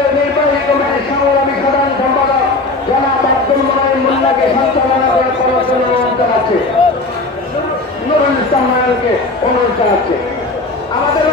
আমাদের নির্বাহী কমিটির সংগ্রামী সাধারণ সম্পাদক জনাব আব্দুল মোনাইম মোল্লাকে সঞ্চালনা করে করার জন্য অনুরোধ জানাচ্ছে, নুরুল ইসলাম নায়ালকে অনুরোধ জানাচ্ছে। আমাদের